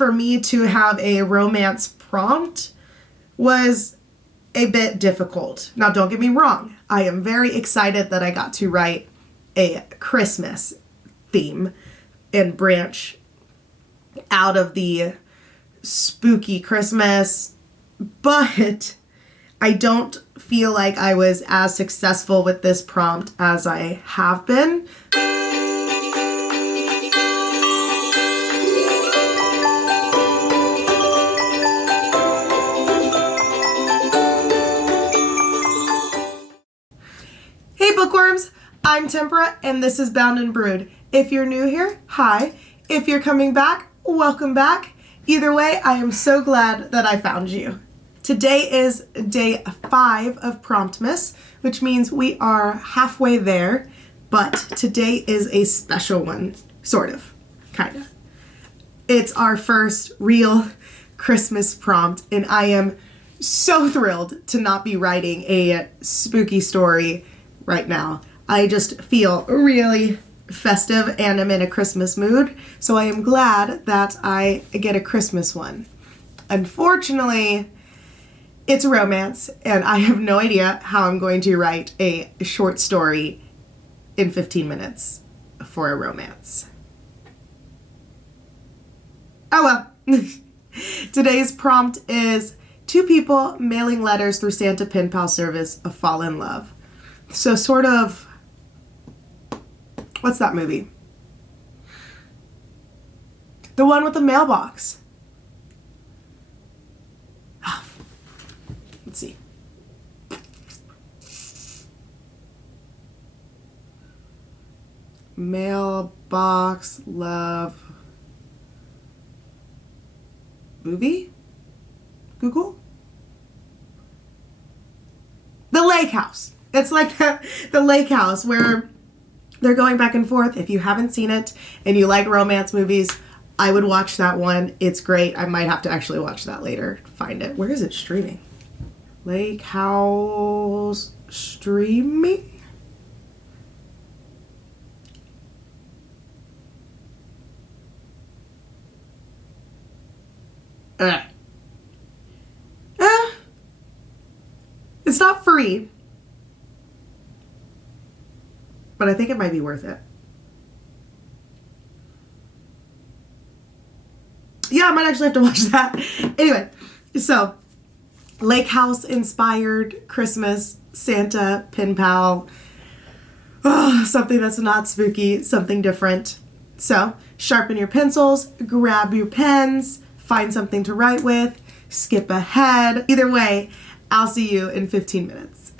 for me to have a romance prompt was a bit difficult. Now, don't get me wrong. I am very excited that I got to write a Christmas theme and branch out of the spooky Christmas, but I don't feel like I was as successful with this prompt as I have been. Hey bookworms, I'm Tempera and this is Bound and Brewed. If you're new here, hi. If you're coming back, welcome back. Either way, I am so glad that I found you. Today is day 5 of Promptmas, which means we are halfway there, but today is a special one, sort of, kind of. It's our first real Christmas prompt, and I am so thrilled to not be writing a spooky story right now. I just feel really festive and I'm in a Christmas mood, so I am glad that I get a Christmas one. Unfortunately, it's a romance, and I have no idea how I'm going to write a short story in 15 minutes for a romance. Oh well. Today's prompt is 2 people mailing letters through Santa pen pal service fall in love. So sort of, what's that movie? The one with the mailbox. Let's see. Mailbox love movie? Google? The Lake House. It's like the Lake House where they're going back and forth. If you haven't seen it and you like romance movies, I would watch that one. It's great. I might have to actually watch that later. Find it. Where is it streaming? Lake House streaming? It's not free, but I think it might be worth it. Yeah, I might actually have to watch that. Anyway, so Lake House inspired Christmas Santa pen pal. Oh, something that's not spooky, something different. So sharpen your pencils, grab your pens, find something to write with, skip ahead. Either way, I'll see you in 15 minutes.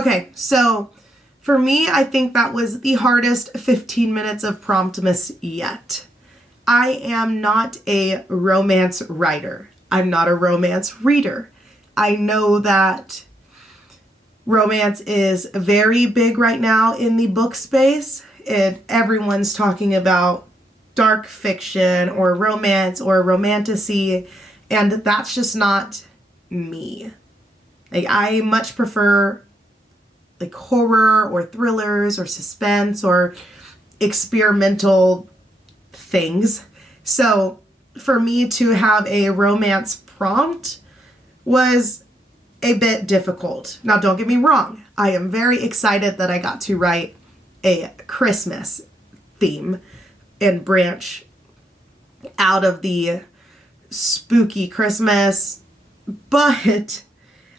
Okay, so for me, I think that was the hardest 15 minutes of Promptmas yet. I am not a romance writer. I'm not a romance reader. I know that romance is very big right now in the book space, and everyone's talking about dark fiction or romance or romantasy, and that's just not me. Like, I much prefer like horror or thrillers or suspense or experimental things. So for me to have a romance prompt was a bit difficult. Now, don't get me wrong. I am very excited that I got to write a Christmas theme and branch out of the spooky Christmas, but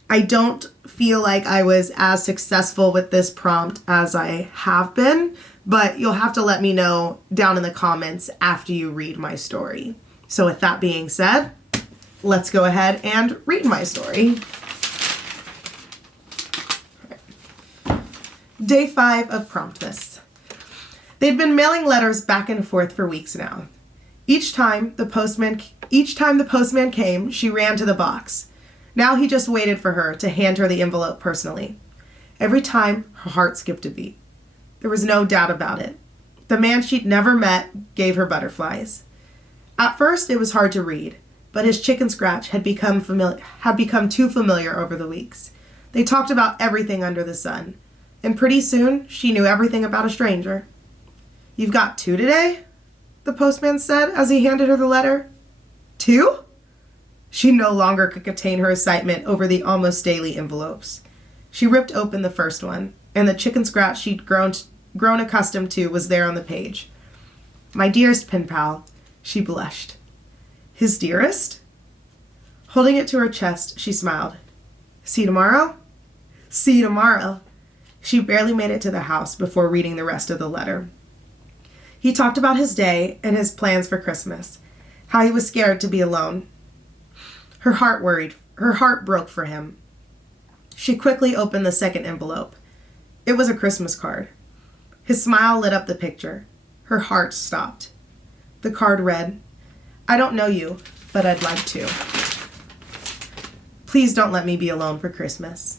I don't feel like I was as successful with this prompt as I have been, but you'll have to let me know down in the comments after you read my story. So with that being said, let's go ahead and read my story. Day 5 of Promptmas. They'd been mailing letters back and forth for weeks now. Each time the postman came, she ran to the box. Now he just waited for her to hand her the envelope personally. Every time, her heart skipped a beat. There was no doubt about it. The man she'd never met gave her butterflies. At first, it was hard to read, but his chicken scratch had become too familiar over the weeks. They talked about everything under the sun, and pretty soon, she knew everything about a stranger. "You've got 2 today?" the postman said as he handed her the letter. 2? She no longer could contain her excitement over the almost daily envelopes. She ripped open the first one, and the chicken scratch she'd grown accustomed to was there on the page. "My dearest pen pal," she blushed. His dearest? Holding it to her chest, she smiled. "See you tomorrow?" "See you tomorrow." She barely made it to the house before reading the rest of the letter. He talked about his day and his plans for Christmas, how he was scared to be alone. Her heart broke for him. She quickly opened the second envelope. It was a Christmas card. His smile lit up the picture. Her heart stopped. The card read, "I don't know you, but I'd like to. Please don't let me be alone for Christmas."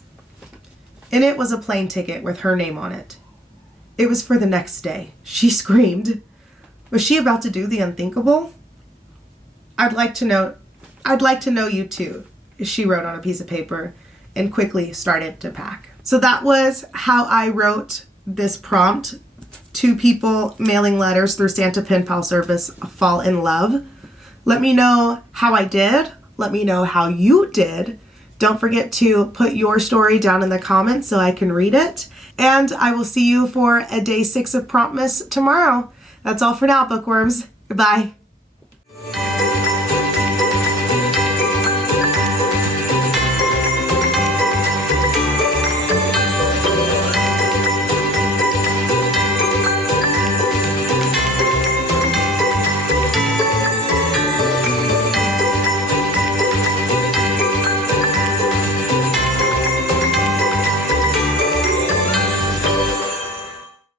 In it was a plane ticket with her name on it. It was for the next day. She screamed. Was she about to do the unthinkable? I'd like to know you too," she wrote on a piece of paper and quickly started to pack. So that was how I wrote this prompt. 2 people mailing letters through Santa Pen Pal service fall in love. Let me know how I did. Let me know how you did. Don't forget to put your story down in the comments so I can read it. And I will see you for a day 6 of Promptmas tomorrow. That's all for now, bookworms. Goodbye.